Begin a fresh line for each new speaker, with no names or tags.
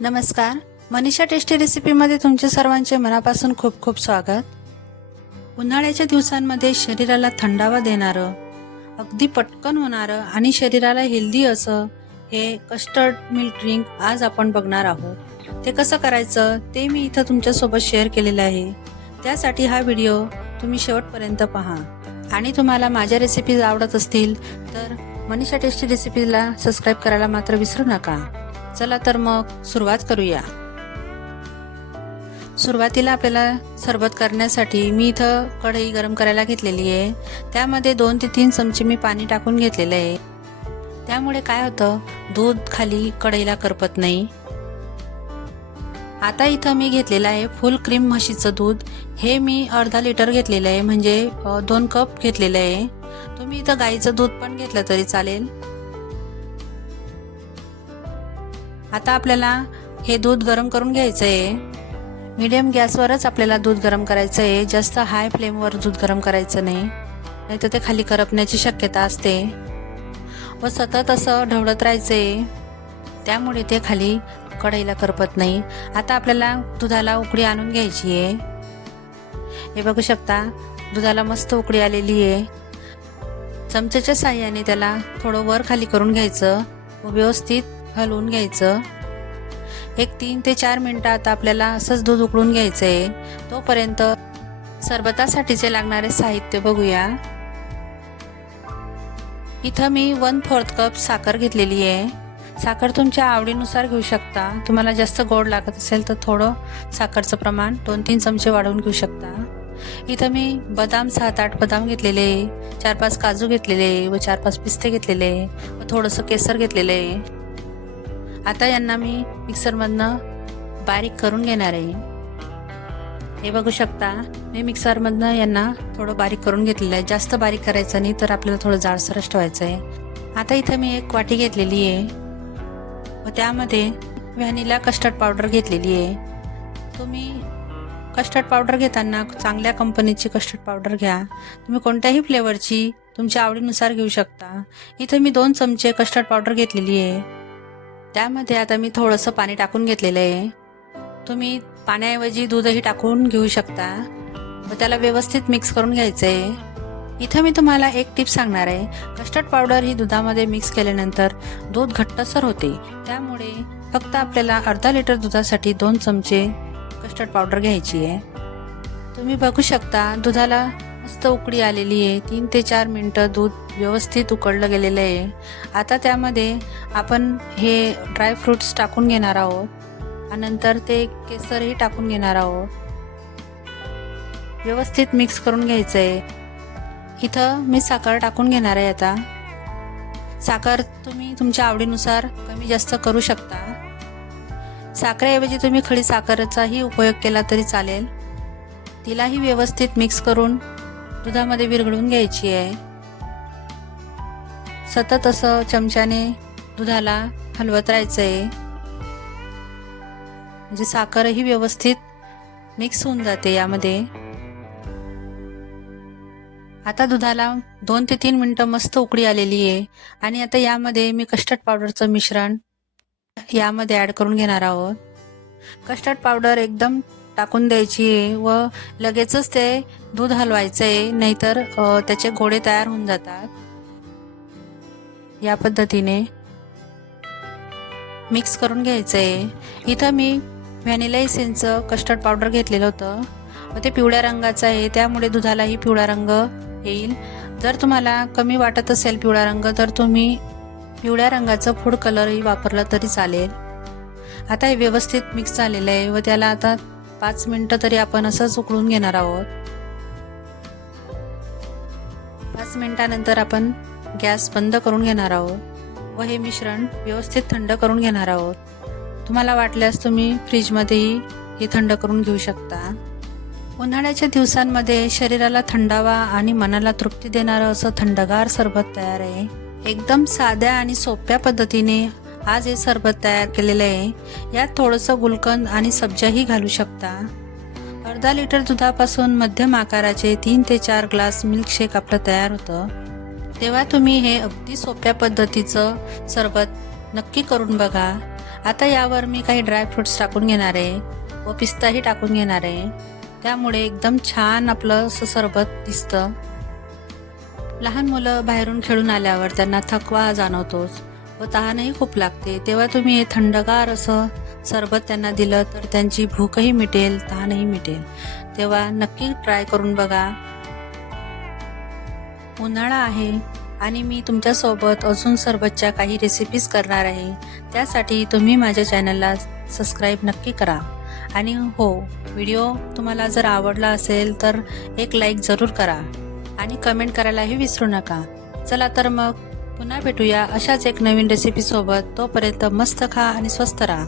नमस्कार. मनीषा टेस्टी रेसिपीमध्ये तुमचे सर्वांचे मनापासून खूप खूप स्वागत. उन्हाळ्याच्या दिवसांमध्ये शरीराला थंडावा देणारं अगदी पटकन होणारं आणि शरीराला हेल्दी असं हे कस्टर्ड मिल्क ड्रिंक आज आपण बघणार आहोत. ते कसं करायचं ते मी इथं तुमच्यासोबत शेअर केलेलं आहे. त्यासाठी हा व्हिडिओ तुम्ही शेवटपर्यंत पहा. आणि तुम्हाला माझ्या रेसिपीज आवडत असतील तर मनीषा टेस्टी रेसिपीला सबस्क्राईब करायला मात्र विसरू नका. चला तर मग सुरुवात करूया. सुरुवातीला आपल्याला सरबत करण्यासाठी मी इथं कढई गरम करायला घेतलेली आहे. त्यामध्ये दोन ते तीन चमचे मी पाणी टाकून घेतलेलं आहे. त्यामुळे काय होतं? दूध खाली कढईला करपत नाही. आता इथं मी घेतलेलं आहे फुल क्रीम म्हशीचं दूध. हे मी अर्धा लिटर घेतलेलं आहे म्हणजे दोन कप घेतलेलं आहे. तुम्ही इथं गाईचं दूध पण घेतलं तरी चालेल. आता आपल्याला हे दूध गरम करून घ्यायचं आहे मीडियम गॅसवरच आपल्याला दूध गरम करायचं आहे जास्त हाय फ्लेमवर दूध गरम करायचं नाही. नाही तर ते खाली करपण्याची शक्यता असते. व सतत असं ढवळत राहायचं आहे त्यामुळे ते खाली कढईला करपत नाही. आता आपल्याला दुधाला उकळी आणून घ्यायची आहे. हे बघू शकता दुधाला मस्त उकळी आलेली आहे. चमच्याच्या साह्याने त्याला थोडं वर खाली करून घ्यायचं व व्यवस्थित हलवून घ्यायचं. एक तीन ते चार मिनटं आता आपल्याला असंच दूध उकळून घ्यायचं आहे तोपर्यंत सरबतासाठीचे लागणारे साहित्य बघूया. इथं मी वन फोर्थ कप साखर घेतलेली आहे. साखर तुमच्या आवडीनुसार घेऊ शकता. तुम्हाला जास्त गोड लागत असेल तर थोडं साखरचं प्रमाण दोन तीन चमचे वाढवून घेऊ शकता. इथं मी बदाम सात आठ बदाम घेतलेले चार पाच काजू घेतलेले व चार पाच पिस्ते घेतलेले व थोडंसं केसर घेतलेलं आहे. आता यांना मी मिक्सरमधनं बारीक करून घेणार आहे. हे बघू शकता मी मिक्सरमधनं यांना थोडं बारीक करून घेतलेलं आहे. जास्त बारीक करायचं नाही तर आपल्याला थोडं जाडसरच ठेवायचं आहे आता इथं मी एक वाटी घेतलेली आहे. व त्यामध्ये व्हॅनिला कस्टर्ड पावडर घेतलेली आहे. तुम्ही कस्टर्ड पावडर घेताना चांगल्या कंपनीची कस्टर्ड पावडर घ्या. तुम्ही कोणत्याही फ्लेवरची तुमच्या आवडीनुसार घेऊ शकता. इथं मी दोन चमचे कस्टर्ड पावडर घेतलेली आहे. त्यामध्ये आता मी थोडंसं पाणी टाकून घेतलेलं आहे. तुम्ही पाण्याऐवजी दूधही टाकून घेऊ शकता. व त्याला व्यवस्थित मिक्स करून घ्यायचं आहे इथं मी तुम्हाला एक टिप सांगणार आहे. कस्टर्ड पावडर ही दुधामध्ये मिक्स केल्यानंतर दूध घट्टसर होते. त्यामुळे फक्त आपल्याला अर्धा लिटर दुधासाठी दोन चमचे कस्टर्ड पावडर घ्यायची आहे. तुम्ही बघू शकता दुधाला मस्त उकळी आलेली आहे. तीन ते चार मिनटं दूध व्यवस्थित उकळलं गेलेलं आहे. आता त्यामध्ये आपण हे ड्रायफ्रुट्स टाकून घेणार आहोत. आणि नंतर ते केसरही टाकून घेणार आहोत. व्यवस्थित मिक्स करून घ्यायचं आहे इथं मी साखर टाकून घेणार आहे आता. साखर तुम्ही तुमच्या आवडीनुसार कमी जास्त करू शकता. साखरेऐवजी तुम्ही खडी साखरेचाही उपयोग केला तरी चालेल. तिलाही व्यवस्थित मिक्स करून दुधामध्ये विरघळून घ्यायची आहे. सतत असं चमच्याने दुधाला हलवत राहायचं आहे म्हणजे साखरही व्यवस्थित मिक्स होऊन जाते यामध्ये. आता दुधाला दोन ते तीन मिनटं मस्त उकळी आलेली आहे. आणि आता यामध्ये मी कस्टर्ड पावडरचं मिश्रण यामध्ये ॲड करून घेणार आहोत. कस्टर्ड पावडर एकदम टाकून द्यायची आहे व लगेचच ते दूध हलवायचं आहे नाहीतर त्याचे घोडे तयार होऊन जातात. या पद्धतीने मिक्स करून घ्यायचं आहे इथं मी व्हॅनिला इसेन्सचं कस्टर्ड पावडर घेतलेलं होतं. व ते पिवळ्या रंगाचं आहे त्यामुळे दुधालाही पिवळा रंग येईल. जर तुम्हाला कमी वाटत असेल पिवळा रंग तर तुम्ही पिवळ्या रंगाचं फूड कलरही वापरलं तरी चालेल. आता हे व्यवस्थित मिक्स झालेलं आहे व त्याला आता पाच मिनटं तरी आपण असंच उकळून घेणार आहोत. पाच मिनिटानंतर आपण गॅस बंद करून घेणार आहोत व हे मिश्रण व्यवस्थित थंड करून घेणार आहोत. तुम्हाला वाटल्यास तुम्ही फ्रीजमध्येही हे थंड करून घेऊ शकता. उन्हाळ्याच्या दिवसांमध्ये शरीराला थंडावा आणि मनाला तृप्ती देणारं असं थंडगार सरबत तयार आहे. एकदम साध्या आणि सोप्या पद्धतीने आज हे सरबत तयार केलेलं आहे यात थोडंसं गुलकंद आणि सब्जाही घालू शकता. अर्धा लिटर दुधापासून मध्यम आकाराचे तीन ते चार ग्लास मिल्कशेक आपलं तयार होतं. तेव्हा तुम्ही हे अगदी सोप्या पद्धतीचं सरबत नक्की करून बघा. आता यावर मी काही ड्रायफ्रुट्स टाकून घेणार आहे व पिस्ताही टाकून घेणार आहे. त्यामुळे एकदम छान आपलं असं सरबत दिसतं. लहान मुलं बाहेरून खेळून आल्यावर त्यांना थकवा जाणवतोच. व तहानही खूप लागते. तेव्हा तुम्ही हे थंडगार असं सरबत त्यांना दिलं तर त्यांची भूकही मिटेल तहानही मिटेल. तेव्हा नक्की ट्राय करून बघा. उन्हाळा आहे आणि मी तुमच्यासोबत अजून सरबतच्या काही रेसिपीज करणार आहे. त्यासाठी तुम्ही माझ्या चॅनलला सबस्क्राईब नक्की करा. आणि हो व्हिडिओ तुम्हाला जर आवडला असेल तर एक लाईक जरूर करा. आणि कमेंट करायलाही विसरू नका. चला तर मग पुन्हा भेटूया अशाच एक नवीन रेसिपीसोबत तोपर्यंत मस्त खा आणि स्वस्त राहा.